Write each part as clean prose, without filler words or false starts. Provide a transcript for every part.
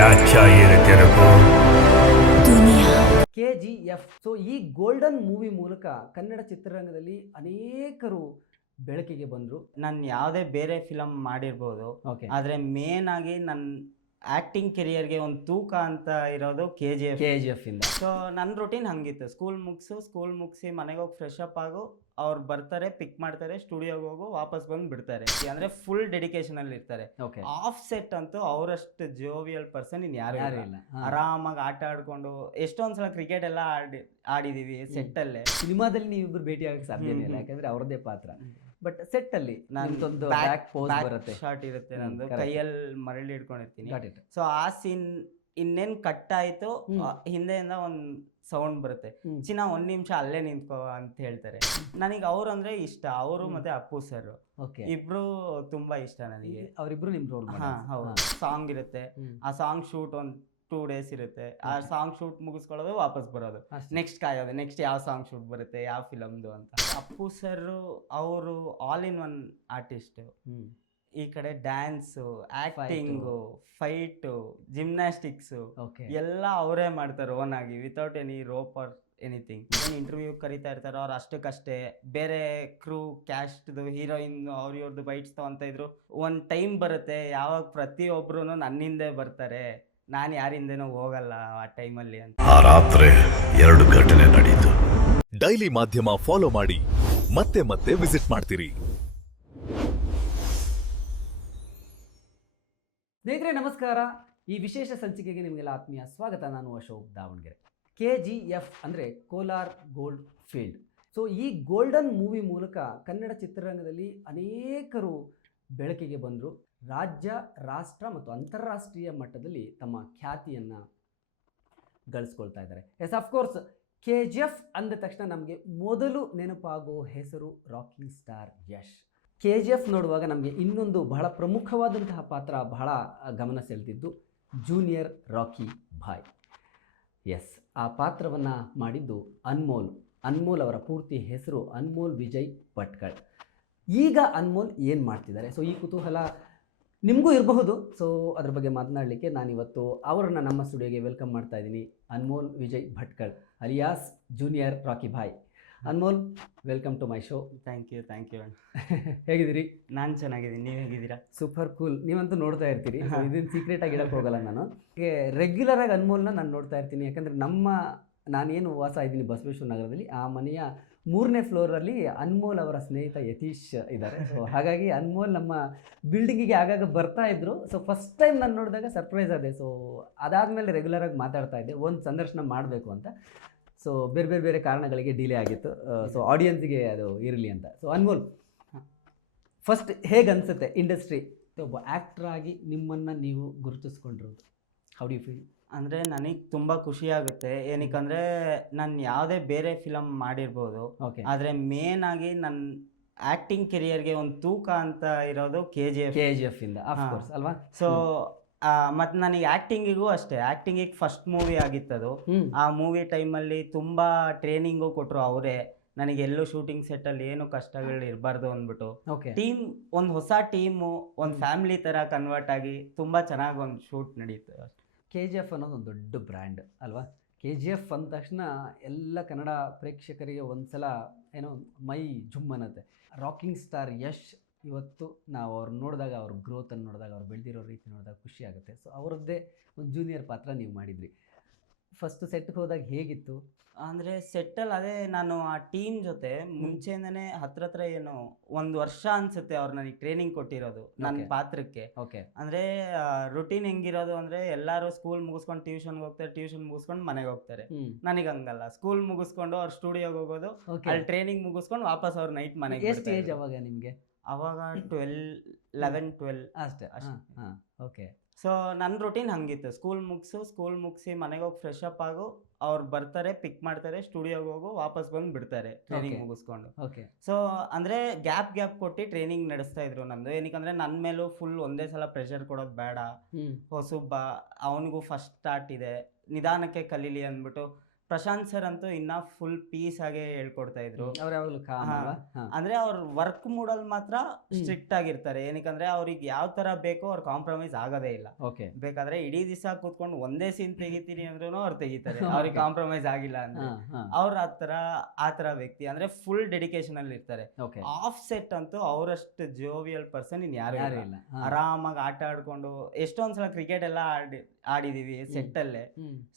क्या चाहिए रे तेरे को? KGF. ಸೊ ಈ ಗೋಲ್ಡನ್ ಮೂವಿ ಮೂಲಕ ಕನ್ನಡ ಚಿತ್ರರಂಗದಲ್ಲಿ ಅನೇಕರು ಬೆಳಕಿಗೆ ಬಂದರು. ನಾನು ಯಾವುದೇ ಬೇರೆ ಫಿಲಮ್ ಮಾಡಿರ್ಬೋದು, ಓಕೆ, ಆದರೆ ಮೇನ್ ಆಗಿ ನನ್ನ ಆ್ಯಕ್ಟಿಂಗ್ ಕೆರಿಯರ್ಗೆ ಒಂದು ತೂಕ ಅಂತ ಇರೋದು KGF ಇಂದ. ಸೊ ನನ್ನ ರೂಟೀನ್ ಹಂಗಿತ್ತು. ಸ್ಕೂಲ್ ಮುಗಿಸಿ ಮನೆಗೆ ಹೋಗಿ ಫ್ರೆಶ್ ಅಪ್ ಆಗು, ಅವ್ರು ಬರ್ತಾರೆ, ಪಿಕ್ ಮಾಡ್ತಾರೆ, ಸ್ಟುಡಿಯೋಗೆ ಹೋಗು, ವಾಪಸ್ ಬಂದು ಬಿಡ್ತಾರೆ. ಅಂದರೆ ಫುಲ್ ಡೆಡಿಕೇಶನಲ್ಲಿ ಇರ್ತಾರೆ. ಓಕೆ, ಆಫ್ ಸೆಟ್ ಅಂತೂ ಅವರಷ್ಟು ಜೋವಿಯಲ್ ಪರ್ಸನ್ ಇನ್ನು ಯಾರು ಯಾರು ಇಲ್ಲ. ಇಲ್ಲ. ಆರಾಮಾಗಿ ಆಟ ಆಡ್ಕೊಂಡು ಎಷ್ಟೊಂದು ಸಲ ಕ್ರಿಕೆಟ್ ಎಲ್ಲ ಆಡಿದೀವಿ ಸೆಟ್ಟಲ್ಲೇ. ಸಿನಿಮಾದಲ್ಲಿ ನೀವಿಬ್ರು ಭೇಟಿ ಆಗಕ್ಕೆ ಸಾಧ್ಯನೇ ಇಲ್ಲ, ಯಾಕಂದ್ರೆ ಅವ್ರದ್ದೇ ಪಾತ್ರ. ಬಟ್ ಸೆಟ್ ಅಲ್ಲಿ ನಂದೊಂದು ಬ್ಯಾಕ್ ಪೋಸ್ ಬರುತ್ತೆ, ಶಾರ್ಟ್ ಇರುತ್ತೆ, ನಂದು correct. ಕೈಯಲ್ಲಿ ಮರಳಿ ಹಿಡ್ಕೊಂಡಿರ್ತೀನಿ. Got it. ಸೊ ಆ ಸೀನ್ ಇನ್ನೇನ್ ಕಟ್ ಆಯ್ತು, ಹಿಂದೆಯಿಂದ ಒಂದು ಸೌಂಡ್ ಬರುತ್ತೆ, ಚಿನ್ನ 1 ನಿಮಿಷ ಅಲ್ಲೇ ನಿಂತ್ಕೋ ಅಂತ ಹೇಳ್ತಾರೆ. ನನಗೆ ಅವ್ರು ಅಂದ್ರೆ ಇಷ್ಟ, ಅವರು ಮತ್ತೆ ಅಪ್ಪು ಸರ್ ಓಕೆ, ಇಬ್ರು ತುಂಬಾ ಇಷ್ಟ ನನಗೆ. ಅವರಿಬ್ರು ನಿಮ್ ರೋಲ್ ಹಾ ಹೌದು. ಸಾಂಗ್ ಇರುತ್ತೆ, ಆ ಸಾಂಗ್ ಶೂಟ್ ಒಂದು 2 ಡೇಸ್ ಇರುತ್ತೆ. ಆ ಸಾಂಗ್ ಶೂಟ್ ಮುಗಿಸ್ಕೊಳ್ಳೋದು, ವಾಪಸ್ ಬರೋದು, ನೆಕ್ಸ್ಟ್ ಕಾಯೋದು, ನೆಕ್ಸ್ಟ್ ಯಾವ ಸಾಂಗ್ ಶೂಟ್ ಬರುತ್ತೆ, ಯಾವ ಫಿಲಮ್ದು ಅಂತ. ಅಪ್ಪು ಸರ್ ಅವರು ಆಲ್ ಇನ್ ಒನ್ ಆರ್ಟಿಸ್ಟ್. ಈ ಕಡೆ dance, acting, fight, gymnastics okay, ಎಲ್ಲ ಅವರೇ ಮಾಡ್ತಾರೆ ಓನ್ ಆಗಿ, without any rope or anything. ಏನು ಇಂಟರ್ವ್ಯೂ ಕರಿತಾ ಇರ್ತಾರೋ ಅವ್ರು ಅಷ್ಟಕ್ಕಷ್ಟೇ. ಬೇರೆ ಕ್ರೂ ಕ್ಯಾಸ್ಟ್ದು ಹೀರೋಯಿನ್ ಅವ್ರ ಇವ್ರದ್ದು ಬೈಟ್ಸ್ ತಗೊಂತ ಇದ್ರು. ಒಂದು ಟೈಮ್ ಬರುತ್ತೆ ಯಾವಾಗ ಪ್ರತಿಯೊಬ್ರು ನನ್ನಿಂದೆ ಬರ್ತಾರೆ, ನಾನು ಯಾರಿಂದೇನೋ ಹೋಗಲ್ಲ ಆ ಟೈಮಲ್ಲಿ ಅಂತ. ಆ ರಾತ್ರಿ 2 ಘಟನೆ ನಡೆಯಿತು. ಡೈಲಿ ಮಾಧ್ಯಮ ಫಾಲೋ ಮಾಡಿ, ಮತ್ತೆ ಮತ್ತೆ ವಿಸಿಟ್ ಮಾಡ್ತೀರಿ. ಸ್ನೇಹಿತರೆ ನಮಸ್ಕಾರ. ಈ ವಿಶೇಷ ಸಂಚಿಕೆಗೆ ನಿಮಗೆಲ್ಲ ಆತ್ಮೀಯ ಸ್ವಾಗತ. ನಾನು ಅಶೋಕ್ ದಾವಣಗೆರೆ. KGF ಅಂದರೆ ಕೋಲಾರ್ ಗೋಲ್ಡ್ ಫೀಲ್ಡ್. ಸೊ ಈ ಗೋಲ್ಡನ್ ಮೂವಿ ಮೂಲಕ ಕನ್ನಡ ಚಿತ್ರರಂಗದಲ್ಲಿ ಅನೇಕರು ಬೆಳಕಿಗೆ ಬಂದರು. ರಾಜ್ಯ, ರಾಷ್ಟ್ರ ಮತ್ತು ಅಂತಾರಾಷ್ಟ್ರೀಯ ಮಟ್ಟದಲ್ಲಿ ತಮ್ಮ ಖ್ಯಾತಿಯನ್ನು ಗಳಿಸ್ಕೊಳ್ತಾ ಇದ್ದಾರೆ. ಎಸ್, ಅಫ್ಕೋರ್ಸ್ KGF ಅಂದ ತಕ್ಷಣ ನಮಗೆ ಮೊದಲು ನೆನಪಾಗೋ ಹೆಸರು ರಾಕಿಂಗ್ ಸ್ಟಾರ್ ಯಶ್. KGF ನೋಡುವಾಗ ನಮಗೆ ಇನ್ನೊಂದು ಬಹಳ ಪ್ರಮುಖವಾದಂತಹ ಪಾತ್ರ ಬಹಳ ಗಮನ ಸೆಳೆದಿದ್ದು ಜೂನಿಯರ್ ರಾಕಿ ಭಾಯ್. ಎಸ್, ಆ ಪಾತ್ರವನ್ನು ಮಾಡಿದ್ದು ಅನ್ಮೋಲ್ ಅವರ ಪೂರ್ತಿ ಹೆಸರು ಅನ್ಮೋಲ್ ವಿಜಯ್ ಭಟ್ಕಳ್. ಈಗ ಅನ್ಮೋಲ್ ಏನು ಮಾಡ್ತಿದ್ದಾರೆ? ಸೊ ಈ ಕುತೂಹಲ ನಿಮಗೂ ಇರಬಹುದು. ಸೊ ಅದ್ರ ಬಗ್ಗೆ ಮಾತನಾಡಲಿಕ್ಕೆ ನಾನಿವತ್ತು ಅವರನ್ನು ನಮ್ಮ ಸ್ಟುಡಿಯೋಗೆ ವೆಲ್ಕಮ್ ಮಾಡ್ತಾ ಇದ್ದೀನಿ. ಅನ್ಮೋಲ್ ವಿಜಯ್ ಭಟ್ಕಳ್ ಅಲಿಯಾಸ್ ಜೂನಿಯರ್ ರಾಕಿ ಭಾಯ್. Anmol, welcome to my show. Thank you. ಹೇಗಿದ್ದೀರಿ? ನಾನು ಚೆನ್ನಾಗಿದ್ದೀನಿ, ನೀವು ಹೇಗಿದ್ದೀರಾ? Super cool. ನೀವಂತೂ ನೋಡ್ತಾ ಇರ್ತೀರಿ, ಇದನ್ನು ಸೀಕ್ರೆಟಾಗಿ ಇಡಕ್ಕೆ ಹೋಗಲ್ಲ ನಾನು. ರೆಗ್ಯುಲರಾಗಿ ಅನ್ಮೋಲ್ನ ನಾನು ನೋಡ್ತಾ ಇರ್ತೀನಿ, ಯಾಕಂದರೆ ನಾನೇನು ವಾಸ ಇದ್ದೀನಿ ಬಸವೇಶ್ವರ ನಗರದಲ್ಲಿ, ಆ ಮನೆಯ 3ನೇ ಫ್ಲೋರಲ್ಲಿ ಅನ್ಮೋಲ್ ಅವರ ಸ್ನೇಹಿತ ಯತೀಶ್ ಇದ್ದಾರೆ. ಸೊ ಹಾಗಾಗಿ ಅನ್ಮೋಲ್ ನಮ್ಮ ಬಿಲ್ಡಿಂಗಿಗೆ ಆಗಾಗ ಬರ್ತಾ ಇದ್ದರು. ಸೊ ಫಸ್ಟ್ ಟೈಮ್ ನಾನು ನೋಡಿದಾಗ ಸರ್ಪ್ರೈಸ್ ಆದೆ. ಸೊ ಅದಾದಮೇಲೆ ರೆಗ್ಯುಲರಾಗಿ ಮಾತಾಡ್ತಾ ಇದ್ದೆ, ಒಂದು ಸಂದರ್ಶನ ಮಾಡಬೇಕು ಅಂತ. ಸೊ ಬೇರೆ ಕಾರಣಗಳಿಗೆ ಡಿಲೇ ಆಗಿತ್ತು. ಸೊ ಆಡಿಯನ್ಸಿಗೆ ಅದು ಇರಲಿ ಅಂತ. ಸೊ ಅನ್ಮೋಲ್, ಫಸ್ಟ್ ಹೇಗೆ ಅನಿಸುತ್ತೆ ಇಂಡಸ್ಟ್ರಿ ಒಬ್ಬ ಆ್ಯಕ್ಟ್ರ್ ಆಗಿ ನಿಮ್ಮನ್ನು ನೀವು ಗುರುತಿಸ್ಕೊಂಡಿರೋದು? How do you feel? ಅಂದರೆ ನನಗೆ ತುಂಬ ಖುಷಿಯಾಗುತ್ತೆ. ಏನಕ್ಕಂದರೆ ನಾನು ಯಾವುದೇ ಬೇರೆ ಫಿಲಮ್ ಮಾಡಿರ್ಬೋದು, ಓಕೆ, ಆದರೆ ಮೇನ್ ಆಗಿ ನನ್ನ ಆ್ಯಕ್ಟಿಂಗ್ ಕೆರಿಯರ್ಗೆ ಒಂದು ತೂಕ ಅಂತ ಇರೋದು KGF ಇಂದ, ಆಫ್ ಕೋರ್ಸ್ ಅಲ್ವಾ? ಸೊ ಮತ್ತು ನನಗೆ ಆ್ಯಕ್ಟಿಂಗಿಗೂ ಅಷ್ಟೇ. ಆ್ಯಕ್ಟಿಂಗಿಗೆ ಫಸ್ಟ್ ಮೂವಿ ಆಗಿತ್ತದು. ಆ ಮೂವಿ ಟೈಮಲ್ಲಿ ತುಂಬ ಟ್ರೈನಿಂಗು ಕೊಟ್ಟರು ಅವರೇ ನನಗೆ. ಎಲ್ಲೂ ಶೂಟಿಂಗ್ ಸೆಟ್ಟಲ್ಲಿ ಏನು ಕಷ್ಟಗಳು ಇರಬಾರ್ದು ಅಂದ್ಬಿಟ್ಟು ಓಕೆ, ಟೀಮ್, ಒಂದು ಹೊಸ ಟೀಮು, ಒಂದು ಫ್ಯಾಮಿಲಿ ಥರ ಕನ್ವರ್ಟ್ ಆಗಿ ತುಂಬ ಚೆನ್ನಾಗಿ ಒಂದು ಶೂಟ್ ನಡೀತು. KGF ಅನ್ನೋದು ಒಂದು ದೊಡ್ಡ ಬ್ರ್ಯಾಂಡ್ ಅಲ್ವಾ? KGF ಅಂದ ತಕ್ಷಣ ಎಲ್ಲ ಕನ್ನಡ ಪ್ರೇಕ್ಷಕರಿಗೆ ಒಂದ್ಸಲ ಏನೋ ಮೈ ಜುಮ್ ಅನ್ನತ್ತೆ. ರಾಕಿಂಗ್ ಸ್ಟಾರ್ ಯಶ್ ಇವತ್ತು ನಾವು ಅವ್ರು ನೋಡಿದಾಗ, ಅವ್ರ ಗ್ರೋತನ್ನು ನೋಡಿದಾಗ, ಅವ್ರು ಬೆಳೆದಿರೋ ರೀತಿ ನೋಡಿದಾಗ ಖುಷಿ ಆಗುತ್ತೆ. ಸೊ ಅವರದ್ದೇ ಒಂದು ಜೂನಿಯರ್ ಪಾತ್ರ ನೀವು ಮಾಡಿದ್ರಿ. ಫಸ್ಟ್ ಸೆಟ್ಗೆ ಹೋದಾಗ ಹೇಗಿತ್ತು? ಅಂದರೆ ಸೆಟ್ಟಲ್ಲಿ ಅದೇ ನಾನು ಆ ಟೀಮ್ ಜೊತೆ ಮುಂಚೆಯಿಂದನೇ ಹತ್ರ ಏನು 1 ವರ್ಷ ಅನಿಸುತ್ತೆ ಅವ್ರು ನನಗೆ ಟ್ರೈನಿಂಗ್ ಕೊಟ್ಟಿರೋದು ನನ್ನ ಪಾತ್ರಕ್ಕೆ. ಓಕೆ, ಅಂದರೆ ರುಟೀನ್ ಹೆಂಗಿರೋದು ಅಂದರೆ ಎಲ್ಲರೂ ಸ್ಕೂಲ್ ಮುಗಿಸ್ಕೊಂಡು ಟ್ಯೂಷನ್ಗೆ ಹೋಗ್ತಾರೆ, ಟ್ಯೂಷನ್ ಮುಗಿಸ್ಕೊಂಡು ಮನೆಗೆ ಹೋಗ್ತಾರೆ. ನನಗೆ ಹಂಗಲ್ಲ, ಸ್ಕೂಲ್ ಮುಗಿಸ್ಕೊಂಡು ಅವ್ರು ಸ್ಟುಡಿಯೋಗೆ ಹೋಗೋದು, ಅಲ್ಲಿ ಟ್ರೈನಿಂಗ್ ಮುಗಿಸ್ಕೊಂಡು ವಾಪಸ್ ಅವ್ರು ನೈಟ್ ಮನೆಗೆ. ಎಷ್ಟು ಏಜ್ ಅವಾಗ ನಿಮಗೆ? ಅವಾಗ 11-12 ಅಷ್ಟೇ. ಹಾಂ, ಓಕೆ. ಸೊ ನನ್ನ ರೂಟೀನ್ ಹಂಗಿತ್ತು. ಸ್ಕೂಲ್ ಮುಗಿಸಿ ಮನೆಗೆ ಹೋಗಿ ಫ್ರೆಶ್ ಅಪ್ ಆಗು, ಅವ್ರು ಬರ್ತಾರೆ, ಪಿಕ್ ಮಾಡ್ತಾರೆ, ಸ್ಟುಡಿಯೋಗೆ ಹೋಗು, ವಾಪಸ್ ಬಂದು ಬಿಡ್ತಾರೆ ಟ್ರೈನಿಂಗ್ ಮುಗಿಸ್ಕೊಂಡು. ಓಕೆ. ಸೊ ಅಂದರೆ ಗ್ಯಾಪ್ ಕೊಟ್ಟು ಟ್ರೈನಿಂಗ್ ನಡೆಸ್ತಾ ಇದ್ರು ನಂದು. ಏನಕ್ಕಂದರೆ ನನ್ನ ಮೇಲೂ ಫುಲ್ ಒಂದೇ ಸಲ ಪ್ರೆಷರ್ ಕೊಡೋದು ಬೇಡ, ಹೊಸೊಬ್ಬ, ಅವನಿಗೂ ಫಸ್ಟ್ ಸ್ಟಾರ್ಟ್ ಇದೆ, ನಿಧಾನಕ್ಕೆ ಕಲೀಲಿ ಅಂದ್ಬಿಟ್ಟು ಪ್ರಶಾಂತ್ ಸರ್ ಅಂತೂ ಇನ್ನ ಫುಲ್ ಪೀಸ್ ಆಗಿ ಹೇಳ್ಕೊಡ್ತಾ ಇದ್ರು. ಅವ್ರು ಯಾವಾಗಲೂ ಕಾಮ್ ಹಾ. ಅಲ್ವಾ? ಹಾ. ಅಂದ್ರೆ ಅವ್ರ ವರ್ಕ್ ಮೂಡಲ್ಲಿ ಮಾತ್ರ ಸ್ಟ್ರಿಕ್ಟ್ ಆಗಿರ್ತಾರೆ. ಏನಕ್ಕಂದ್ರೆ ಅವ್ರಿಗೆ ಯಾವ ತರ ಬೇಕೋ ಅವ್ರು ಕಾಂಪ್ರಮೈಸ್ ಆಗೋದೇ ಇಲ್ಲ. ಓಕೆ. ಬೇಕಾದ್ರೆ ಇಡೀ ದಿವಸ ಕೂತ್ಕೊಂಡು ಒಂದೇ ಸೀನ್ ತೆಗಿತೀನಿ ಅಂದ್ರೂ ಅವ್ರು ತೆಗಿತಾರೆ, ಅವ್ರಿಗೆ ಕಾಂಪ್ರಮೈಸ್ ಆಗಿಲ್ಲ ಅಂದ್ರೆ. ಅವ್ರ ಆ ತರ ವ್ಯಕ್ತಿ ಅಂದ್ರೆ ಫುಲ್ ಡೆಡಿಕೇಶನ್ ಅಲ್ಲಿ ಇರ್ತಾರೆ. ಓಕೆ. ಆಫ್ ಸೆಟ್ ಅಂತೂ ಅವರಷ್ಟು ಜೋವಿಯಲ್ ಪರ್ಸನ್ ಇನ್ ಯಾರು ಯಾರು ಇಲ್ಲ. ಇಲ್ಲ. ಆರಾಮಾಗಿ ಆಟ ಆಡ್ಕೊಂಡು ಎಷ್ಟೊಂದ್ಸಲ ಕ್ರಿಕೆಟ್ ಎಲ್ಲ ಆಡಿದೀವಿ ಸೆಟ್ ಅಲ್ಲೇ.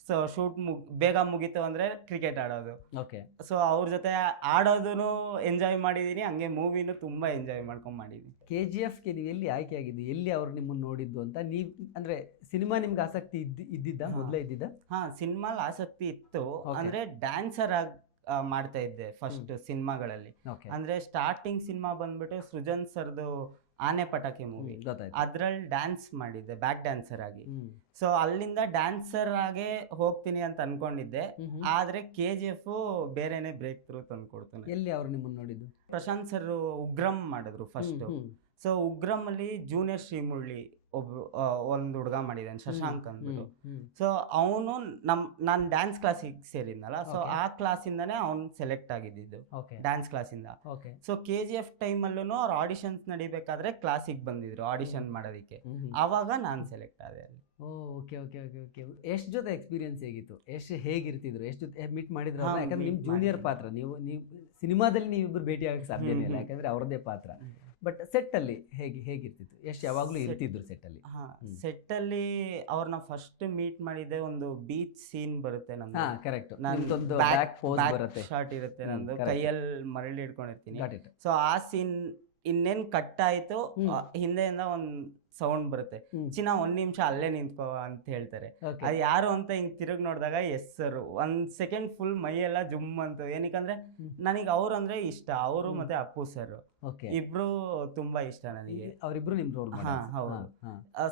ಸೊ ಶೂಟ್ ಬೇಗ ಮುಗೀತು ಅಂದ್ರೆ ಕ್ರಿಕೆಟ್ ಆಡೋದು. ಓಕೆ. ಸೊ ಅವ್ರ ಜೊತೆ ಆಡೋದನ್ನು ಎಂಜಾಯ್ ಮಾಡಿದೀನಿ, ಹಂಗೆ ಮೂವಿನೂ ತುಂಬಾ ಎಂಜಾಯ್ ಮಾಡ್ಕೊಂಡ್ ಮಾಡಿದೀನಿ. KGF-ಗೆ ನೀವು ಎಲ್ಲಿ ಆಯ್ಕೆ ಆಗಿದ್ದು, ಎಲ್ಲಿ ಅವ್ರು ನಿಮ್ಮನ್ನು ನೋಡಿದ್ದು ಅಂತ? ನೀವು ಅಂದ್ರೆ ಸಿನಿಮಾ ನಿಮ್ಗೆ ಆಸಕ್ತಿ ಇದ್ದಿದ್ದ ಮೊದಲೇ ಇದ್ದಿದ್ದ? ಹಾ, ಸಿನಿಮಾಲ್ ಆಸಕ್ತಿ ಇತ್ತು. ಅಂದ್ರೆ ಡ್ಯಾನ್ಸರ್ ಆಗಿ ಮಾಡ್ತಾ ಇದ್ದೆ ಫಸ್ಟ್ ಸಿನಿಮಾಗಳಲ್ಲಿ. ಓಕೆ. ಅಂದ್ರೆ ಸ್ಟಾರ್ಟಿಂಗ್ ಸಿನಿಮಾ ಬಂದ್ಬಿಟ್ಟು ಸೃಜನ್ ಸರ್ದು ಆನೆ ಪಟಾಕಿ ಮೂವಿ, ಗೊತ್ತಾಯ್ತು. ಅದ್ರಲ್ಲಿ ಡ್ಯಾನ್ಸ್ ಮಾಡಿದ್ದೆ ಬ್ಯಾಕ್ ಡ್ಯಾನ್ಸರ್ ಆಗಿ. ಸೊ ಅಲ್ಲಿಂದ ಡ್ಯಾನ್ಸರ್ ಆಗೇ ಹೋಗ್ತೀನಿ ಅಂತ ಅನ್ಕೊಂಡಿದ್ದೆ. ಆದ್ರೆ KGF ಬೇರೆನೆ ಬ್ರೇಕ್ ಥ್ರೂ ತಂದು ಕೊಡ್ತಾನೆ. ಎಲ್ಲಿ ಅವ್ರು ನಿಮ್ಮನ್ನು ನೋಡಿದ್ದು? ಪ್ರಶಾಂತ್ ಸರ್ ಉಗ್ರಂ ಮಾಡಿದ್ರು ಫಸ್ಟ್. ಸೊ ಉಗ್ರಂ ಅಲ್ಲಿ ಜೂನಿಯರ್ ಶ್ರೀಮುರಳಿ ಒಂದು ಹುಡುಗ ಮಾಡಿದ್ದಾನೆ, ಶಶಾಂಕ್ ಅಂದ್ಬಿಟ್ಟು. ಸೊ ಅವನು ನಾನು ಡ್ಯಾನ್ಸ್ ಕ್ಲಾಸಿಗೆ ಸೇರಿದ್ನಲ್ಲ, ಸೊ ಆ ಕ್ಲಾಸಿಂದಾನೇ ಅವ್ನು ಸೆಲೆಕ್ಟ್ ಆಗಿದ್ದು ಡ್ಯಾನ್ಸ್ ಕ್ಲಾಸಿಂದ. ಸೊ KGF ಟೈಮಲ್ಲೂ ಅವ್ರ ಆಡಿಷನ್ಸ್ ನಡಿಬೇಕಾದ್ರೆ ಕ್ಲಾಸಿಗೆ ಬಂದಿದ್ರು ಆಡಿಷನ್ ಮಾಡೋದಕ್ಕೆ. ಆವಾಗ ನಾನು ಸೆಲೆಕ್ಟ್ ಆದೆ ಅಲ್ಲಿ. Okay okay okay okay. ಎಷ್ಟು ಜೊತೆ ಎಕ್ಸ್ಪೀರಿಯನ್ಸ್ ಹೇಗಿತ್ತು? ಎಷ್ಟು ಹೇಗಿರ್ತಿದ್ರು? ಎಷ್ಟು ಜೊತೆ ಮೀಟ್ ಮಾಡಿದ್ರು? ಯಾಕಂದ್ರೆ ನಿಮ್ಮ ಜೂನಿಯರ್ ಪಾತ್ರ, ನೀವು ಸಿನಿಮಾದಲ್ಲಿ ನೀವಿಬ್ಬರು ಭೇಟಿ ಆಗಕ್ಕೆ ಸಾಧ್ಯನೇ ಇಲ್ಲ, ಯಾಕಂದ್ರೆ ಅವ್ರದ್ದೇ ಪಾತ್ರ. ಬಟ್ ಸೆಟ್ ಅಲ್ಲಿ ಹೇಗಿರ್ತಿತ್ತು? ಎಷ್ಟು ಯಾವಾಗ್ಲೂ ಇರ್ತಿದ್ರು ಸೆಟ್ ಅಲ್ಲಿ? ಸೆಟ್ ಅಲ್ಲಿ ಅವ್ರನ್ನ ಫಸ್ಟ್ ಮೀಟ್ ಮಾಡಿದ್ದೆ ಒಂದು ಬೀಚ್ ಸೀನ್ ಬರುತ್ತೆ ನಂದು. ಹಾ, ಕರೆಕ್ಟ್. ನಂದೊಂದು ಬ್ಯಾಕ್ ಪೋಸ್ ಬರುತ್ತೆ, ಶಾಟ್ ಇರುತ್ತೆ ನಂದು, ಕೈಯಲ್ಲಿ ಮರಳಿ ಹಿಡ್ಕೊಂಡಿರ್ತೀನಿ. Got it. ಸೊ ಆ ಸೀನ್ ಇನ್ನೇನ್ ಕಟ್ ಆಯ್ತು, ಹಿಂದೆಯಿಂದ ಒಂದ್ ಸೌಂಡ್ ಬರುತ್ತೆ, ಚಿನ್ನ 1 ನಿಮಿಷ ಅಲ್ಲೇ ನಿಂತ್ಕೋ ಅಂತ ಹೇಳ್ತಾರೆ. ಅದು ಯಾರು ಅಂತ ಹಿಂಗ್ ತಿರುಗಿ ನೋಡಿದಾಗ ಸರ್. 1 ಸೆಕೆಂಡ್ ಫುಲ್ ಮೈ ಎಲ್ಲ ಜುಮ್ ಅಂತು. ಏನಕ್ಕಂದ್ರೆ ನನಗೆ ಅವ್ರು ಅಂದ್ರೆ ಇಷ್ಟ, ಅವರು ಮತ್ತೆ ಅಪ್ಪು ಸರ್ ಇಬ್ರು ತುಂಬಾ ಇಷ್ಟ ನನಗೆ. ಅವರಿಬ್ರು ನಿಮ್ ರೋಲ್? ಹೌದು.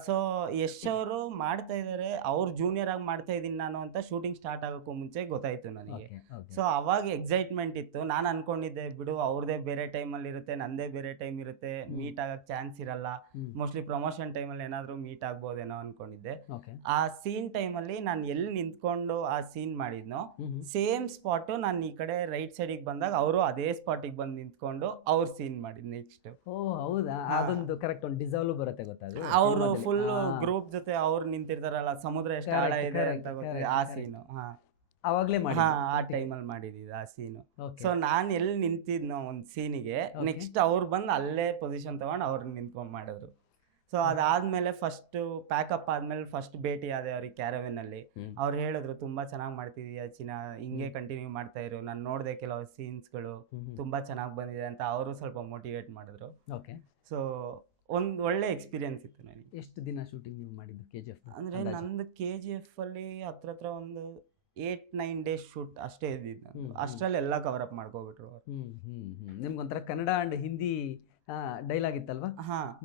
ಸೊ ಯಶ್ ಅವರು ಮಾಡ್ತಾ ಇದಾರೆ, ಅವ್ರು ಜೂನಿಯರ್ ಆಗಿ ಮಾಡ್ತಾ ಇದೀನಿ ನಾನು ಅಂತ ಶೂಟಿಂಗ್ ಸ್ಟಾರ್ಟ್ ಆಗೋಕ್ಕೂ ಮುಂಚೆ ಗೊತ್ತಾಯ್ತು ನನಗೆ. ಸೊ ಅವಾಗ ಎಕ್ಸೈಟ್ಮೆಂಟ್ ಇತ್ತು. ನಾನು ಅನ್ಕೊಂಡಿದ್ದೆ ಬಿಡು, ಅವ್ರದೇ ಬೇರೆ ಟೈಮಲ್ಲಿ ಇರುತ್ತೆ, ನಂದೇ ಬೇರೆ ಟೈಮ್ ಇರುತ್ತೆ, ಮೀಟ್ ಆಗಕ್ ಚಾನ್ಸ್ ಇರಲ್ಲ, ಮೋಸ್ಟ್ಲಿ ಪ್ರಮೋಷನ್ ಟೈಮಲ್ಲಿ ಏನಾದ್ರು ಮೀಟ್ ಆಗ್ಬೋದೇನೋ ಅನ್ಕೊಂಡಿದ್ದೆ. ಆ ಸೀನ್ ಟೈಮಲ್ಲಿ ನಾನು ಎಲ್ಲಿ ನಿಂತ್ಕೊಂಡು ಆ ಸೀನ್ ಮಾಡಿದ್ನೋ ಸೇಮ್ ಸ್ಪಾಟ್ ನಾನು ಈ ಕಡೆ ರೈಟ್ ಸೈಡಿಗೆ ಬಂದಾಗ ಅವರು ಅದೇ ಸ್ಪಾಟಿಗೆ ಬಂದು ನಿಂತ್ಕೊಂಡು ಅವ್ರ ಸೀನ್ ಮಾಡಿದ್ ನೆಕ್ಸ್ಟ್. ಓ ಹೌದಾ? ಅದೊಂದು ಕರೆಕ್ಟ್ ಒಂದು ಡಿಸರ್ವ್ ಬರುತ್ತೆ, ಗೊತ್ತಾಗ ಅವರು ಫುಲ್ ಗ್ರೂಪ್ ಜೊತೆ ಅವ್ರು ನಿಂತಿರ್ತಾರಲ್ಲ, ಸಮುದ್ರ ಎಷ್ಟು ಆಳ ಇದೆ ಅಂತ ಗೊತ್ತಿದೆ ಆ ಸೀನು. ಅವಾಗ್ಲೇ ಮಾಡಿ ಆ ಟೈಮಲ್ಲಿ ಮಾಡಿದ್ದು ಆ ಸೀನು. ಸೊ ನಾನು ಎಲ್ಲಿ ನಿಂತಿದ್ನೋ ಒಂದು ಸೀನಿಗೆ ನೆಕ್ಸ್ಟ್ ಅವ್ರು ಬಂದು ಅಲ್ಲೇ ಪೊಸಿಷನ್ ತಗೊಂಡು ಅವ್ರನ್ನ ನಿಂತ್ಕೊಂಡ್ ಮಾಡಿದ್ರು. ಸೊ ಅದಾದ್ಮೇಲೆ ಫಸ್ಟ್ ಪ್ಯಾಕಪ್ ಆದ್ಮೇಲೆ ಫಸ್ಟ್ ಭೇಟಿ ಆದೆ ಅವ್ರಿಗೆ ಕ್ಯಾರವೆನ್ ಅಲ್ಲಿ. ಅವ್ರು ಹೇಳಿದ್ರು ತುಂಬಾ ಚೆನ್ನಾಗಿ ಮಾಡ್ತಿದೀಯ ಚಿನ್ನ, ಹಿಂಗೆ ಕಂಟಿನ್ಯೂ ಮಾಡ್ತಾ ಇರು, ನಾನು ನೋಡಿದೆ ಕೆಲವು ಸೀನ್ಸ್ಗಳು ತುಂಬಾ ಚೆನ್ನಾಗಿ ಬಂದಿದೆ ಅಂತ ಅವರು ಸ್ವಲ್ಪ ಮೋಟಿವೇಟ್ ಮಾಡಿದ್ರು. ಓಕೆ. ಸೊ ಒಂದು ಒಳ್ಳೆ ಎಕ್ಸ್ಪೀರಿಯನ್ಸ್ ಇತ್ತು ನನಗೆ. ಎಷ್ಟು ದಿನ ಶೂಟಿಂಗ್ ನೀವು ಮಾಡಿದ್ದು KGF? ಅಂದ್ರೆ ನಂದು KGF ಅಲ್ಲಿ ಹತ್ರ ಒಂದು 8-9 ಡೇಸ್ ಶೂಟ್ ಅಷ್ಟೇ ಇದ್ದಿದ್ದು. ಅಷ್ಟರಲ್ಲಿ ಎಲ್ಲ ಕವರ್ ಅಪ್ ಮಾಡ್ಕೊಬಿಟ್ರು ಅವ್ರು. ನಿಮ್ಗೊಂಥರ ಕನ್ನಡ ಅಂಡ್ ಹಿಂದಿ ಡೈಲಾಗ್ ಇತ್ತಲ್ವಾ?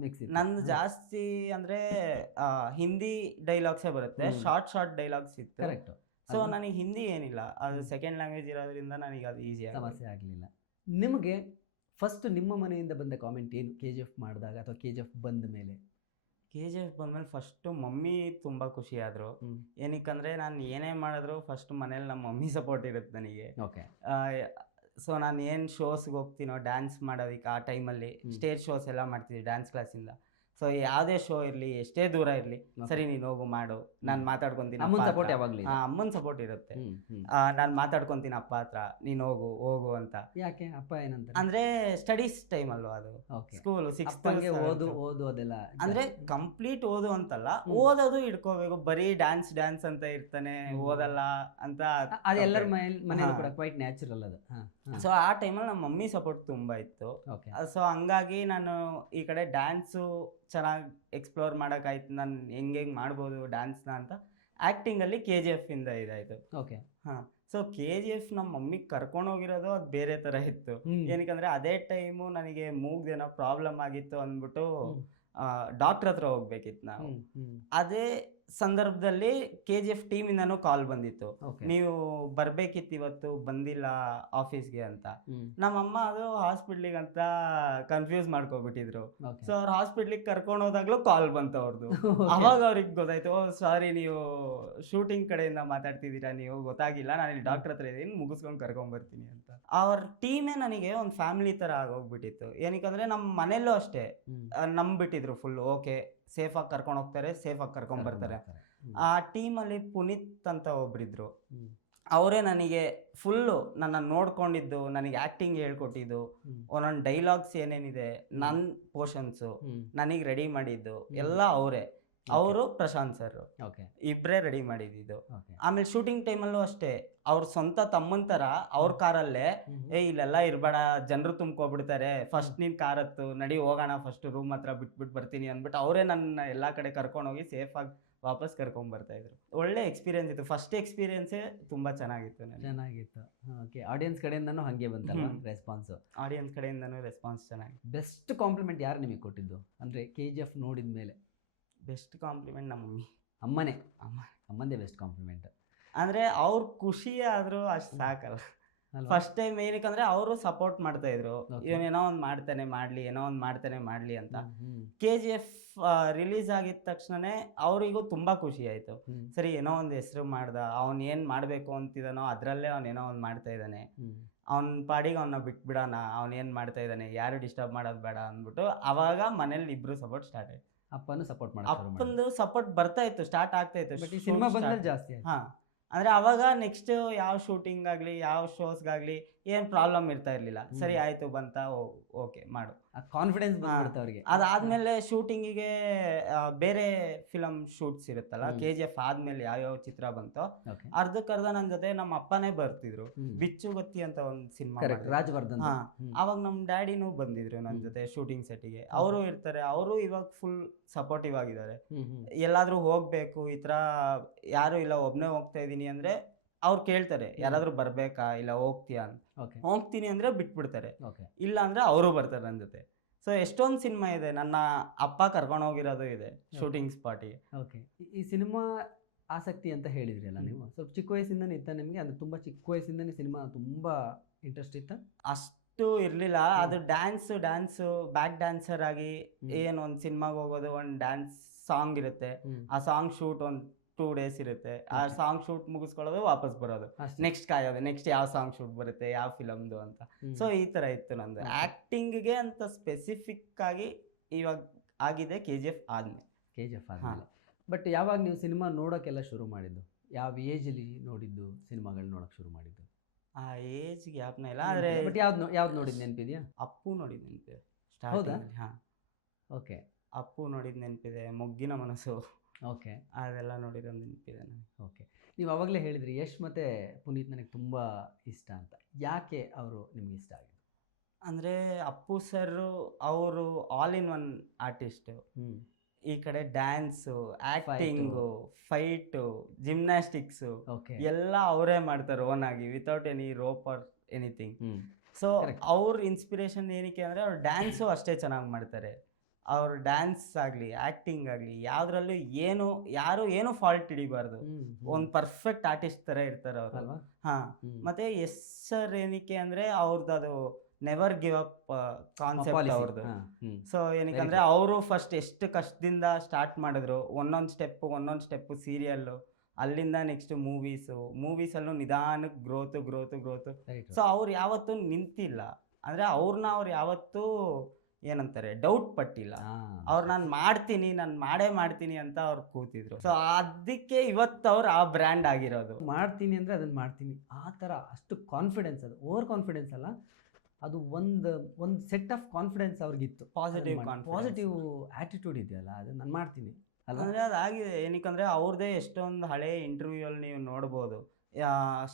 ಮಿಕ್ಸ್. ನಂದು ಜಾಸ್ತಿ ಅಂದ್ರೆ ಹಿಂದಿ ಡೈಲಾಗ್ಸೇ ಬರುತ್ತೆ, ಶಾರ್ಟ್ ಡೈಲಾಗ್ಸ್ ಇತ್ತು. ಕರೆಕ್ಟ್. ಸೊ ನನಗೆ ಹಿಂದಿ ಏನಿಲ್ಲ, ಅದು ಸೆಕೆಂಡ್ ಲ್ಯಾಂಗ್ವೇಜ್ ಇರೋದ್ರಿಂದ ನನಗೆ ಅದು ಈಸಿ ಸಮಸ್ಯೆ ಆಗಲಿಲ್ಲ. ನಿಮಗೆ ಫಸ್ಟ್ ನಿಮ್ಮ ಮನೆಯಿಂದ ಬಂದ ಕಾಮೆಂಟ್ ಏನು KGF ಮಾಡಿದಾಗ ಅಥವಾ KGF ಬಂದ ಮೇಲೆ? KGF ಬಂದ್ಮೇಲೆ ಫಸ್ಟ್ ಮಮ್ಮಿ ತುಂಬಾ ಖುಷಿ ಆದ್ರು. ಏನಕ್ಕಂದ್ರೆ ನಾನು ಏನೇ ಮಾಡಿದ್ರು ಫಸ್ಟ್ ಮನೇಲಿ ನಮ್ಮ ಮಮ್ಮಿ ಸಪೋರ್ಟ್ ಇರುತ್ತೆ ನನಗೆ. ಓಕೆ. ಸೊ ನಾನು ಏನು ಶೋಸ್ಗೆ ಹೋಗ್ತೀನೋ ಡ್ಯಾನ್ಸ್ ಮಾಡೋದಕ್ಕೆ, ಆ ಟೈಮಲ್ಲಿ ಸ್ಟೇಜ್ ಶೋಸ್ ಎಲ್ಲ ಮಾಡ್ತಿದ್ವಿ ಡ್ಯಾನ್ಸ್ ಕ್ಲಾಸಿಂದ. ಸೊ ಯಾವುದೇ ಶೋ ಇರಲಿ, ಎಷ್ಟೇ ದೂರ ಇರಲಿ, ಸರಿ ನೀನು ಹೋಗು ಮಾಡು, ನಾನು ಮಾತಾಡ್ಕೊಂತೀನಿ. ಅಮ್ಮನ ಸಪೋರ್ಟ್ ಯಾವಾಗಲೂ? ಅಮ್ಮನ ಸಪೋರ್ಟ್ ಇರುತ್ತೆ. ನಾನು ಮಾತಾಡ್ಕೊಂತೀನಿ ಅಪ್ಪ ಹತ್ರ, ನೀನು ಹೋಗು ಅಂತ. ಯಾಕೆ ಅಪ್ಪ ಏನಂತ? ಅಂದ್ರೆ ಸ್ಟಡೀಸ್ ಟೈಮ್ ಅಲ್ವಾ ಅದು, ಸ್ಕೂಲ್ 6th ಓದು ಅದೆಲ್ಲ. ಅಂದ್ರೆ ಕಂಪ್ಲೀಟ್ ಓದು ಅಂತಲ್ಲ, ಓದೋದು ಇಟ್ಕೋಬೇಕು, ಬರೀ ಡ್ಯಾನ್ಸ್ ಅಂತ ಇರ್ತಾನೆ, ಓದಲ್ಲ ಅಂತ. ಅದು ಎಲ್ಲರ ಮನೇಲಿ ಕೂಡ ಕ್ವೈಟ್ ನ್ಯಾಚುರಲ್ ಅದು. ಸೊ ಆ ಟೈಮಲ್ಲಿ ನಮ್ಮ ಮಮ್ಮಿ ಸಪೋರ್ಟ್ ತುಂಬಾ ಇತ್ತು. ಸೊ ಹಂಗಾಗಿ ನಾನು ಈ ಕಡೆ ಡ್ಯಾನ್ಸು ಚೆನ್ನಾಗಿ ಎಕ್ಸ್ಪ್ಲೋರ್ ಮಾಡೋಕ್ಕಾಯ್ತು, ನಾನು ಹೆಂಗೆ ಮಾಡ್ಬೋದು ಡ್ಯಾನ್ಸ್ನ ಅಂತ ಆ್ಯಕ್ಟಿಂಗಲ್ಲಿ KGF ಇಂದ ಇದಾಯಿತು. ಓಕೆ. ಸೊ KGF ನಮ್ಮ ಮಮ್ಮಿಗೆ ಕರ್ಕೊಂಡು ಹೋಗಿರೋದು ಅದು ಬೇರೆ ಥರ ಇತ್ತು. ಏನಕ್ಕಂದರೆ ಅದೇ ಟೈಮು ನನಗೆ ಮೂಗ್ದೇನೋ ಪ್ರಾಬ್ಲಮ್ ಆಗಿತ್ತು ಅಂದ್ಬಿಟ್ಟು ಡಾಕ್ಟ್ರ್ ಹತ್ರ ಹೋಗ್ಬೇಕಿತ್ತು ನಾವು. ಅದೇ ಸಂದರ್ಭದಲ್ಲಿ KGF ಟೀಮಿಂದನೂ ಕಾಲ್ ಬಂದಿತ್ತು, ಓಕೆ. ನೀವು ಬರ್ಬೇಕಿತ್ತು ಇವತ್ತು, ಬಂದಿಲ್ಲ ಆಫೀಸ್ಗೆ ಅಂತ. ನಮ್ಮಮ್ಮ ಅದು ಹಾಸ್ಪಿಟ್ಲಿಗೆ ಅಂತ ಕನ್ಫ್ಯೂಸ್ ಮಾಡ್ಕೊಬಿಟ್ಟಿದ್ರು. ಓಕೆ. ಸೊ ಅವ್ರು ಹಾಸ್ಪಿಟ್ಲಿಗೆ ಕರ್ಕೊಂಡು ಹೋದಾಗ್ಲೂ ಕಾಲ್ ಬಂತು ಅವ್ರದ್ದು. ಅವಾಗ ಅವ್ರಿಗೆ ಗೊತ್ತಾಯ್ತು, ಓ ಸಾರಿ, ನೀವು ಶೂಟಿಂಗ್ ಕಡೆಯಿಂದ ಮಾತಾಡ್ತಿದ್ದೀರಾ, ನೀವು ಗೊತ್ತಾಗಿಲ್ಲ, ನಾನು ಇಲ್ಲಿ ಡಾಕ್ಟರ್ ಹತ್ರ ಇದ್ದೀನಿ, ಮುಗಿಸ್ಕೊಂಡು ಕರ್ಕೊಂಡ್ ಬರ್ತೀನಿ ಅಂತ. ಅವ್ರ ಟೀಮೇ ನನಗೆ ಒಂದು ಫ್ಯಾಮಿಲಿ ತರ ಆಗೋಗ್ಬಿಟ್ಟಿತ್ತು. ಏನಕ್ಕಂದ್ರೆ ನಮ್ಮ ಮನೆಯಲ್ಲೂ ಅಷ್ಟೇ ನಂಬಿಟ್ಟಿದ್ರು ಫುಲ್, ಓಕೆ ಸೇಫಾಗಿ ಕರ್ಕೊಂಡು ಹೋಗ್ತಾರೆ, ಸೇಫಾಗಿ ಕರ್ಕೊಂಡ್ ಬರ್ತಾರೆ. ಆ ಟೀಮಲ್ಲಿ ಪುನೀತ್ ಅಂತ ಒಬ್ರಿದ್ರು, ಅವರೇ ನನಗೆ ಫುಲ್ಲು ನನ್ನ ನೋಡ್ಕೊಂಡಿದ್ದು, ನನಗೆ ಆ್ಯಕ್ಟಿಂಗ್ ಹೇಳ್ಕೊಟ್ಟಿದ್ದು, ಒಂದೊಂದು ಡೈಲಾಗ್ಸ್ ಏನೇನಿದೆ ನನ್ನ ಪೋರ್ಷನ್ಸು ನನಗೆ ರೆಡಿ ಮಾಡಿದ್ದು ಎಲ್ಲ ಅವರೇ. ಅವರು ಪ್ರಶಾಂತ್ ಸರ್ ಓಕೆ. ಇಬ್ಬರೇ ರೆಡಿ ಮಾಡಿದ್ದು. ಓಕೆ. ಆಮೇಲೆ ಶೂಟಿಂಗ್ ಟೈಮಲ್ಲೂ ಅಷ್ಟೇ ಅವ್ರ ಸ್ವಂತ ತಮ್ಮನ ಥರ ಅವ್ರ ಕಾರಲ್ಲೇ, ಇಲ್ಲೆಲ್ಲ ಇರಬೇಡ, ಜನರು ತುಂಬ್ಕೊಬಿಡ್ತಾರೆ, ಫಸ್ಟ್ ನೀನು ಕಾರ್ ಹತ್ತು, ನಡಿ ಹೋಗೋಣ, ಫಸ್ಟ್ ರೂಮ್ ಹತ್ರ ಬಿಟ್ಬಿಟ್ಟು ಬರ್ತೀನಿ ಅಂದ್ಬಿಟ್ಟು ಅವರೇ ನನ್ನ ಎಲ್ಲ ಕಡೆ ಕರ್ಕೊಂಡೋಗಿ ಸೇಫಾಗಿ ವಾಪಸ್ ಕರ್ಕೊಂಡ್ ಬರ್ತಾ ಇದ್ರು. ಒಳ್ಳೆ ಎಕ್ಸ್ಪೀರಿಯನ್ಸ್ ಇತ್ತು, ಫಸ್ಟ್ ಎಕ್ಸ್ಪೀರಿಯನ್ಸೇ ತುಂಬಾ ಚೆನ್ನಾಗಿತ್ತು. ಚೆನ್ನಾಗಿತ್ತು. ಓಕೆ. ಆಡಿಯನ್ಸ್ ಕಡೆಯಿಂದನೂ ಹಾಗೆ ಬಂತಲ್ಲ ರೆಸ್ಪಾನ್ಸ್? ಆಡಿಯನ್ಸ್ ಕಡೆಯಿಂದನೂ ರೆಸ್ಪಾನ್ಸ್ ಚೆನ್ನಾಗಿ. ಬೆಸ್ಟ್ ಕಾಂಪ್ಲಿಮೆಂಟ್ ಯಾರು ನಿಮಗೆ ಕೊಟ್ಟಿದ್ದು ಅಂದರೆ KGF ನೋಡಿದ ಮೇಲೆ? ಬೆಸ್ಟ್ ಕಾಂಪ್ಲಿಮೆಂಟ್ ನಮ್ಮ ಮಮ್ಮಿ. ಅಮ್ಮನೇ? ಅಮ್ಮಂದೇ ಬೆಸ್ಟ್ ಕಾಂಪ್ಲಿಮೆಂಟ್. ಅಂದರೆ ಅವ್ರ ಖುಷಿ ಆದರೂ ಅಷ್ಟು ಸಾಕಲ್ಲ. ಫಸ್ಟ್ ಟೈಮ್ ಏನಕ್ಕಂದ್ರೆ ಅವರು ಸಪೋರ್ಟ್ ಮಾಡ್ತಾ ಇದ್ರು, ಏನೋ ಒಂದು ಮಾಡ್ತಾನೆ ಮಾಡಲಿ, ಏನೋ ಒಂದು ಮಾಡ್ತಾನೆ ಮಾಡಲಿ ಅಂತ. KGF ರಿಲೀಸ್ ಆಗಿದ ತಕ್ಷಣನೇ ಅವರಿಗೂ ತುಂಬ ಖುಷಿ ಆಯಿತು. ಸರಿ, ಏನೋ ಒಂದು ಹೆಸರು ಮಾಡ್ದ, ಅವ್ನು ಏನು ಮಾಡಬೇಕು ಅಂತಿದ್ದಾನೋ ಅದರಲ್ಲೇ ಅವ್ನು ಏನೋ ಒಂದು ಮಾಡ್ತಾ ಇದ್ದಾನೆ, ಅವ್ನ ಪಾಡಿಗೆ ಅವನ್ನ ಬಿಟ್ಬಿಡೋಣ, ಅವ್ನೇನು ಮಾಡ್ತಾ ಇದ್ದಾನೆ, ಯಾರು ಡಿಸ್ಟರ್ಬ್ ಮಾಡೋದು ಬೇಡ ಅಂದ್ಬಿಟ್ಟು ಅವಾಗ ಮನೇಲಿ ಇಬ್ರು ಸಪೋರ್ಟ್ ಸ್ಟಾರ್ಟ್ ಆಯ್ತು. ಅಪ್ಪನೂ ಸಪೋರ್ಟ್ ಮಾಡಿ, ಅಪ್ಪಂದು ಸಪೋರ್ಟ್ ಬರ್ತಾ ಇತ್ತು, ಸ್ಟಾರ್ಟ್ ಆಗ್ತಾ ಇತ್ತು. ಬಟ್ ಈ ಸಿನಿಮಾ ಬಂದ್ಮೇಲೆ ಜಾಸ್ತಿ ಆಯ್ತು. ಹಾ, ಅಂದ್ರೆ ಅವಾಗ ನೆಕ್ಸ್ಟ್ ಯಾವ ಶೂಟಿಂಗ್ ಆಗಲಿ ಯಾವ ಶೋಸ್ಗಾಗಲಿ ಏನು ಪ್ರಾಬ್ಲಮ್ ಇರ್ತಾ ಇರಲಿಲ್ಲ. ಸರಿ ಆಯ್ತು ಬಂತ, ಓಕೆ ಮಾಡು, ಕಾನ್ಫಿಡೆನ್ಸ್ ಬಂದ್ಬಿಡುತ್ತೆ ಅವರಿಗೆ. ಅದಾದ್ಮೇಲೆ ಶೂಟಿಂಗಿಗೆ ಬೇರೆ ಫಿಲಮ್ ಶೂಟ್ಸ್ ಇರುತ್ತಲ್ಲ, KGF ಆದ್ಮೇಲೆ ಯಾವ್ಯಾವ ಚಿತ್ರ ಬಂತೋ ಅರ್ಧಕ್ಕರ್ಧ ನನ್ನ ಜೊತೆ ನಮ್ಮ ಅಪ್ಪನೇ ಬರ್ತಿದ್ರು. ಬಿಚ್ಚುಗತ್ತಿ ಅಂತ ಒಂದು ಸಿನಿಮಾ, ರಾಜವರ್ಧನ್. ಅವಾಗ ನಮ್ಮ ಡ್ಯಾಡಿನೂ ಬಂದಿದ್ರು ನನ್ನ ಜೊತೆ ಶೂಟಿಂಗ್ ಸೆಟ್ಟಿಗೆ. ಅವರು ಇರ್ತಾರೆ, ಅವರು ಇವಾಗ ಫುಲ್ ಸಪೋರ್ಟಿವ್ ಆಗಿದ್ದಾರೆ. ಎಲ್ಲಾದ್ರೂ ಹೋಗ್ಬೇಕು, ಈ ತರ ಯಾರು ಇಲ್ಲ, ಒಬ್ನೇ ಹೋಗ್ತಾ ಇದೀನಿ ಅಂದ್ರೆ ಅವ್ರು ಕೇಳ್ತಾರೆ, ಯಾರಾದ್ರೂ ಬರ್ಬೇಕಾ, ಇಲ್ಲ ಹೋಗ್ತೀಯಾ ಅಂತ. ಹೋಗ್ತೀನಿ ಅಂದ್ರೆ ಬಿಟ್ಬಿಡ್ತಾರೆ, ಇಲ್ಲ ಅಂದ್ರೆ ಅವರು ಬರ್ತಾರೆ ನನ್ನ ಜೊತೆ. ಸೊ ಎಷ್ಟೊಂದು ಸಿನಿಮಾ ಇದೆ, ನನ್ನ ಅಪ್ಪ ಕರ್ಕೊಂಡು ಹೋಗಿರೋದು ಇದೆ ಶೂಟಿಂಗ್ ಸ್ಪಾಟಿಗೆ. ಓಕೆ. ಈ ಸಿನಿಮಾ ಆಸಕ್ತಿ ಅಂತ ಹೇಳಿದ್ರಿ ಅಲ್ಲ ನೀವು, ಸ್ವಲ್ಪ ಚಿಕ್ಕ ವಯಸ್ಸಿಂದನೇ ಇತ್ತ ನಿಮಗೆ? ಅಂದ್ರೆ ತುಂಬಾ ಚಿಕ್ಕ ವಯಸ್ಸಿಂದನೇ ಸಿನಿಮಾ ತುಂಬಾ ಇಂಟ್ರೆಸ್ಟ್ ಇತ್ತ? ಅಷ್ಟು ಇರ್ಲಿಲ್ಲ, ಅದು ಡ್ಯಾನ್ಸು ಬ್ಯಾಕ್ ಡ್ಯಾನ್ಸರ್ ಆಗಿ ಏನು ಒಂದು ಸಿನಿಮಾಗೆ ಹೋಗೋದು, ಒಂದು ಡ್ಯಾನ್ಸ್ ಸಾಂಗ್ ಇರುತ್ತೆ, ಆ ಸಾಂಗ್ ಶೂಟ್ ಒಂದು 2 days ಇರುತ್ತೆ, ಆ ಸಾಂಗ್ ಶೂಟ್ ಮುಗಿಸ್ಕೊಳ್ಳೋದು, ವಾಪಸ್ ಬರೋದು, ನೆಕ್ಸ್ಟ್ ಕಾಯೋದು, ನೆಕ್ಸ್ಟ್ ಯಾವ ಸಾಂಗ್ ಶೂಟ್ ಬರುತ್ತೆ, ಯಾವ ಫಿಲಮ್ದು ಅಂತ. ಸೊ ಈ ತರ ಇತ್ತು ನಂದು. ಆಕ್ಟಿಂಗ್ಗೆ ಅಂತ ಸ್ಪೆಸಿಫಿಕ್ ಆಗಿ ಇವಾಗ ಆಗಿದೆ KGF ಆದ್ಮೇಲೆ. ಬಟ್ ಯಾವಾಗ ನೀವು ಸಿನಿಮಾ ನೋಡೋಕ್ಕೆಲ್ಲ ಶುರು ಮಾಡಿದ್ದು? ಯಾವ ಏಜಲ್ಲಿ ನೋಡಿದ್ದು ಸಿನಿಮಾಗಳು ನೋಡೋಕೆ ಶುರು ಮಾಡಿದ್ದು? ಆ ಏಜ್ ಗ್ಯಾಪ್ನ ಇಲ್ಲ, ಆದರೆ ಬಟ್ ಯಾವ್ದು ನೋಡಿದ್ದು ನೆನಪಿದೆಯಾ? ಅಪ್ಪು ನೋಡಿದ ನೆನಪಿದೆ. ಹೌದಾ? ಹಾ, ಓಕೆ. ಅಪ್ಪು ನೋಡಿದ ನೆನಪಿದೆ, ಮೊಗ್ಗಿನ ಮನಸ್ಸು, ಓಕೆ, ಅದೆಲ್ಲ ನೋಡಿರೋ ನೆನಪಿದೆ ನನಗೆ. ಓಕೆ. ನೀವು ಅವಾಗಲೇ ಹೇಳಿದ್ರಿ ಯಶ್ ಮತ್ತು ಪುನೀತ್ ನನಗೆ ತುಂಬ ಇಷ್ಟ ಅಂತ. ಯಾಕೆ ಅವರು ನಿಮ್ಗೆ ಇಷ್ಟ ಆಗಿದೆ? ಅಂದರೆ ಅಪ್ಪು ಸರ್ ಅವರು ಆಲ್ ಇನ್ ಒನ್ ಆರ್ಟಿಸ್ಟು. ಈ ಕಡೆ ಡ್ಯಾನ್ಸು, ಆ್ಯಕ್ಟಿಂಗು, ಫೈಟು, ಜಿಮ್ನಾಸ್ಟಿಕ್ಸು ಎಲ್ಲ ಅವರೇ ಮಾಡ್ತಾರೆ ಓನ್ ಆಗಿ, without any rope or anything. So ಅವ್ರ ಇನ್ಸ್ಪಿರೇಷನ್ ಏನಕ್ಕೆ ಅಂದರೆ ಅವ್ರು ಡ್ಯಾನ್ಸು ಅಷ್ಟೇ ಚೆನ್ನಾಗಿ ಮಾಡ್ತಾರೆ. ಅವ್ರ ಡ್ಯಾನ್ಸ್ ಆಗಲಿ ಆ್ಯಕ್ಟಿಂಗ್ ಆಗಲಿ ಯಾವುದ್ರಲ್ಲೂ ಯಾರು ಏನು ಫಾಲ್ಟ್ ಹಿಡಿಬಾರ್ದು, ಒಂದು ಪರ್ಫೆಕ್ಟ್ ಆರ್ಟಿಸ್ಟ್ ಥರ ಇರ್ತಾರೆ ಅವರು. ಹಾಂ, ಮತ್ತು ಎಸ್ ಸರ್ ಏನಕ್ಕೆ ಅಂದರೆ ಅವ್ರದ್ದು ಅದು ನೆವರ್ ಗಿವ್ ಅಪ್ ಕಾನ್ಸೆಪ್ಟ್ ಅವ್ರದ್ದು. ಸೊ ಏನಕ್ಕೆ ಅಂದರೆ ಅವರು ಫಸ್ಟ್ ಎಷ್ಟು ಕಷ್ಟದಿಂದ ಸ್ಟಾರ್ಟ್ ಮಾಡಿದ್ರು, ಒಂದೊಂದು ಸ್ಟೆಪ್ಪು ಸೀರಿಯಲ್ಲು, ಅಲ್ಲಿಂದ ನೆಕ್ಸ್ಟ್ ಮೂವೀಸಲ್ಲೂ ನಿಧಾನಕ್ಕೆ ಗ್ರೋತು. ಸೊ ಅವ್ರು ಯಾವತ್ತೂ ನಿಂತಿಲ್ಲ, ಅಂದರೆ ಅವ್ರನ್ನ ಅವ್ರು ಯಾವತ್ತೂ ಏನಂತಾರೆ ಡೌಟ್ ಪಟ್ಟಿಲ್ಲ. ಅವ್ರು ನಾನು ಮಾಡೇ ಮಾಡ್ತೀನಿ ಅಂತ ಅವ್ರು ಕೂತಿದ್ರು. ಸೊ ಅದಕ್ಕೆ ಇವತ್ತು ಅವ್ರು ಆ ಬ್ರ್ಯಾಂಡ್ ಆಗಿರೋದು. ಮಾಡ್ತೀನಿ ಅಂದರೆ ಅದನ್ನು ಮಾಡ್ತೀನಿ ಆ ಥರ, ಅಷ್ಟು ಕಾನ್ಫಿಡೆನ್ಸ್. ಅದು ಓವರ್ ಕಾನ್ಫಿಡೆನ್ಸ್ ಅಲ್ಲ, ಅದು ಒಂದು ಸೆಟ್ ಆಫ್ ಕಾನ್ಫಿಡೆನ್ಸ್ ಅವ್ರಿಗಿತ್ತು. ಪಾಸಿಟಿವ್ ಆ್ಯಟಿಟ್ಯೂಡ್ ಇದೆಯಲ್ಲ, ಅದು ನಾನು ಮಾಡ್ತೀನಿ ಅಲ್ಲ. ಅಂದರೆ ಅದಾಗಿದೆ ಏನಕ್ಕಂದರೆ ಅವ್ರದ್ದೇ ಎಷ್ಟೊಂದು ಹಳೆ ಇಂಟರ್ವ್ಯೂಯಲ್ಲಿ ನೀವು ನೋಡ್ಬೋದು.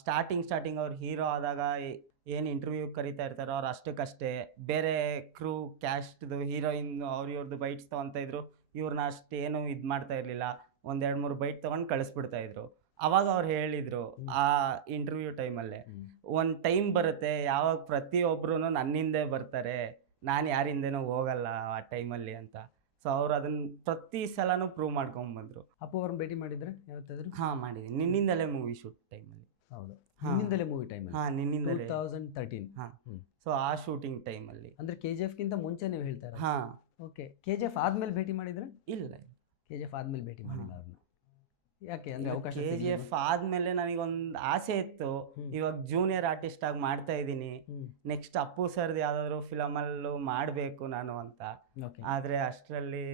ಸ್ಟಾರ್ಟಿಂಗ್ ಅವ್ರು ಹೀರೋ ಆದಾಗ ಏನು ಇಂಟರ್ವ್ಯೂ ಕರಿತಾ ಇರ್ತಾರೋ ಅವ್ರು ಅಷ್ಟಕ್ಕಷ್ಟೇ ಬೇರೆ ಕ್ರೂ ಕ್ಯಾಸ್ಟ್ದು ಹೀರೋಯಿನ್ ಇವ್ರದ್ದು ಬೈಟ್ಸ್ ತೊಗೊತಾ ಇದ್ರು, ಇವ್ರನ್ನ ಅಷ್ಟೇನು ಇದು ಮಾಡ್ತಾ ಇರಲಿಲ್ಲ, 1-2-3 ಬೈಟ್ ತೊಗೊಂಡು ಕಳಿಸ್ಬಿಡ್ತಾಯಿದ್ರು. ಅವಾಗ ಅವ್ರು ಹೇಳಿದರು ಆ ಇಂಟರ್ವ್ಯೂ ಟೈಮಲ್ಲೇ, ಒಂದು ಟೈಮ್ ಬರುತ್ತೆ ಯಾವಾಗ ಪ್ರತಿಯೊಬ್ಬರೂ ನನ್ನಿಂದೆ ಬರ್ತಾರೆ, ನಾನು ಯಾರಿಂದೇನೂ ಹೋಗಲ್ಲ ಆ ಟೈಮಲ್ಲಿ ಅಂತ. ಸೊ ಅವ್ರು ಅದನ್ನ ಪ್ರತಿ ಸಲನೂ ಪ್ರೂವ್ ಮಾಡ್ಕೊಂಡ್ ಬಂದ್ರು. ಅಪ್ಪು ಅವ್ರನ್ನ ಭೇಟಿ ಮಾಡಿದ್ರೆ ಯಾವತ್ತಾದ್ರು? ಹಾ, ಮಾಡಿದ್ದೀನಿ. ನಿನ್ನಿಂದಲೇ ಮೂವಿ ಶೂಟ್ ಟೈಮಲ್ಲಿ. ಹೌದು, ಹಾ. ನಿನ್ನಿಂದಲೇ ಮೂವಿ ಟೈಮ್ ಹಾ, ನಿನ್ನಿಂದಲೇ. 2013. ಹಾ. ಹ್ಮ್. ಸೊ ಆ ಶೂಟಿಂಗ್ ಟೈಮಲ್ಲಿ. ಅಂದ್ರೆ KGF ಗಿಂತ ಮುಂಚೆ ನೀವು ಹೇಳ್ತಾರೆ. ಹಾ, ಓಕೆ, KGF ಆದ್ಮೇಲೆ ಭೇಟಿ ಮಾಡಿದ್ರೆ? ಇಲ್ಲ, KGF ಆದ್ಮೇಲೆ ಭೇಟಿ ಮಾಡಿಲ್ಲ ಅವ್ರನ್ನ. ಯಾಕೆ ಅಂದ್ರೆ ಅವಕಾಶ KGF ಆದ್ಮೇಲೆ ನನಗೊಂದು ಆಸೆ ಇತ್ತು, ಇವಾಗ ಜೂನಿಯರ್ ಆರ್ಟಿಸ್ಟ್ ಆಗಿ ಮಾಡ್ತಾ ಇದ್ದೀನಿ, ನೆಕ್ಸ್ಟ್ ಅಪ್ಪು ಸರ್ದು ಯಾವ್ದಾದ್ರು ಫಿಲಮಲ್ಲೂ ಮಾಡಬೇಕು ನಾನು ಅಂತ. ಓಕೆ, ಆದ್ರೆ ಅಷ್ಟರಲ್ಲಿ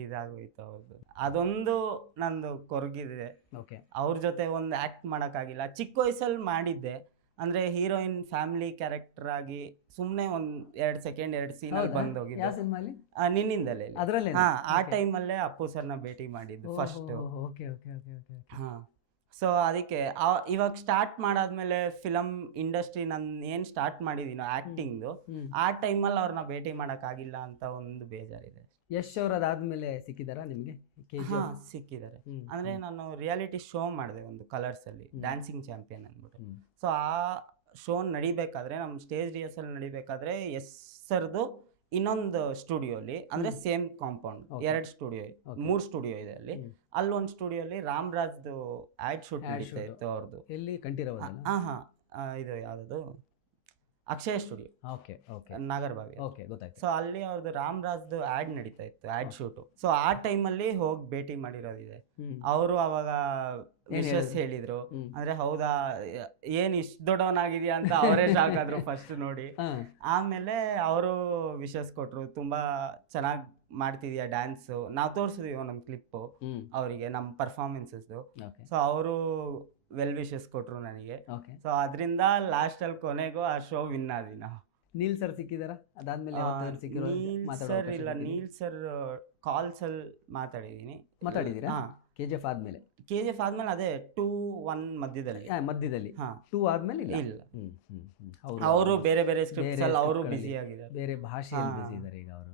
ಇದಾಗೋಯ್ತು ಅವ್ರದ್ದು. ಅದೊಂದು ನಂದು ಕೊರಗಿದೆ. ಓಕೆ, ಅವ್ರ ಜೊತೆ ಒಂದು ಆ್ಯಕ್ಟ್ ಮಾಡೋಕ್ಕಾಗಿಲ್ಲ. ಚಿಕ್ಕ ವಯಸ್ಸಲ್ಲಿ ಮಾಡಿದ್ದೆ, ಅಂದರೆ ಹೀರೋಯಿನ್ ಫ್ಯಾಮಿಲಿ ಕ್ಯಾರೆಕ್ಟರ್ ಆಗಿ ಸುಮ್ಮನೆ ಒಂದು 2 ಸೆಕೆಂಡ್ 2 ಸೀನಲ್ಲಿ ಯಾವ ಬಂದೋಗಿದ್ದೆ. ಸಿನಿಮಾಲಿ? ನಿನ್ನಿಂದಲೇ. ಅದರಲ್ಲೇ? ಹಾ, ಆ ಟೈಮಲ್ಲೇ ಅಪ್ಪು ಸರ್ನ ಭೇಟಿ ಮಾಡಿದ್ದು first. Okay okay okay okay. ಹಾ, ಸೊ ಅದಕ್ಕೆ ಇವಾಗ ಸ್ಟಾರ್ಟ್ ಮಾಡಾದ್ಮೇಲೆ ಫಿಲಮ್ ಇಂಡಸ್ಟ್ರಿ ನಾನು ಏನು ಸ್ಟಾರ್ಟ್ ಮಾಡಿದ್ದೀನೋ ಆ್ಯಕ್ಟಿಂಗ್ದು, ಆ ಟೈಮಲ್ಲಿ ಅವ್ರನ್ನ ಭೇಟಿ ಮಾಡೋಕ್ಕಾಗಿಲ್ಲ ಅಂತ ಒಂದು ಬೇಜಾರಿದೆ. ಯಶ್ ಅವ್ರು ಅದಾದ್ಮೇಲೆ ಸಿಕ್ಕಿದಾರಾ ನಿಮಗೆ? ಹಾ, ಸಿಕ್ಕಿದ್ದಾರೆ. ಅಂದರೆ ನಾನು ರಿಯಾಲಿಟಿ ಶೋ ಮಾಡಿದೆ ಒಂದು ಕಲರ್ಸಲ್ಲಿ, ಡ್ಯಾನ್ಸಿಂಗ್ ಚಾಂಪಿಯನ್ ಅಂದ್ಬಿಟ್ಟು. ಸೊ ಆ ಶೋ ನಡಿಬೇಕಾದ್ರೆ, ನಮ್ಮ ಸ್ಟೇಜ್ ರಿಹರ್ಸಲ್ ನಡಿಬೇಕಾದ್ರೆ ಎಸ್ ಸರ್ದು ಇನ್ನೊಂದು ಸ್ಟುಡಿಯೋಲಿ, ಅಂದರೆ ಸೇಮ್ ಕಾಂಪೌಂಡ್, 2 ಸ್ಟುಡಿಯೋ, 3 ಸ್ಟುಡಿಯೋ ಇದೆ ಅಲ್ಲಿ. ಅಲ್ಲೊಂದು ಸ್ಟುಡಿಯೋಲಿ ರಾಮ್ರಾಜ್ದು ಆ್ಯಡ್ ಶೂಟ್ ನಡೀತಾ ಇತ್ತು ಅವ್ರದ್ದು. ಎಲ್ಲಿ? ಕಂಠೀರವ? ಇದು ಯಾವುದದು, Akshaya studio. Okay okay, Nagarbhavi. Okay, ಗೊತ್ತಾಯ್ತು. ಸೊ ಅಲ್ಲಿ ಅವ್ರದ್ದು ರಾಮ್ರಾಜ್ದು ಆ್ಯಡ್ ನಡೀತಾ ಇತ್ತು, ಆ್ಯಡ್ ಶೂಟು. ಸೊ ಆ ಟೈಮಲ್ಲಿ ಹೋಗಿ ಭೇಟಿ ಮಾಡಿರೋದಿದೆ. ಅವರು ಅವಾಗ ವಿಶಸ್ ಹೇಳಿದ್ರು. ಅಂದ್ರೆ ಹೌದಾ, ಏನ್ ಇಷ್ಟು ದೊಡ್ಡವನಾಗಿದ್ಯಾ ಅಂತ ಅವರೇ ಶಾಕ್ ಆದ್ರು ಫಸ್ಟ್ ನೋಡಿ. ಆಮೇಲೆ ಅವರು ವಿಶಸ್ ಕೊಟ್ರು, ತುಂಬಾ ಚೆನ್ನಾಗಿ ಮಾಡ್ತಿದ್ಯಾ ಡ್ಯಾನ್ಸು. ನಾವು ತೋರಿಸಿದ್ವಿ ಒಂದೊಂದು ಕ್ಲಿಪ್ಪು ಅವರಿಗೆ, ನಮ್ಮ ಪರ್ಫಾರ್ಮೆನ್ಸಸ್ದು. ಸೊ ಅವರು ವೆಲ್ ವಿಶಸ್ ಕೊಟ್ರು ನನಗೆ. ಸೊ ಅದರಿಂದ ಲಾಸ್ಟಲ್ಲಿ ಕೊನೆಗೂ ಆ ಶೋ ವಿನ್ ಆದ್ವಿ ನಾವು. ನೀಲ್ ಸರ್ ಸಿಕ್ಕಿದಾರ ಅದಾದ್ಮೇಲೆ? ಸರ್ ಇಲ್ಲ, ನೀಲ್ ಸರ್ ಕಾಲ್ಸಲ್ಲಿ ಮಾತಾಡಿದ್ದೀರಾ? KGF ಆದ್ಮೇಲೆ? KGF ಆದ್ಮೇಲೆ ಅದೇ 2-1 ಮಧ್ಯದಲ್ಲಿ. 2 ಆದ್ಮೇಲೆ ಇಲ್ಲ. ಅವರು ಬೇರೆ ಬೇರೆ ಸ್ಕ್ರಿಪ್ಟ್ಸ್ ಅಲ್ಲಿ ಅವರು ಬ್ಯುಸಿ ಆಗಿದ್ದಾರೆ, ಬೇರೆ ಭಾಷೆಯಲ್ಲಿ ಬ್ಯುಸಿ ಇದ್ದಾರೆ ಈಗ ಅವರು.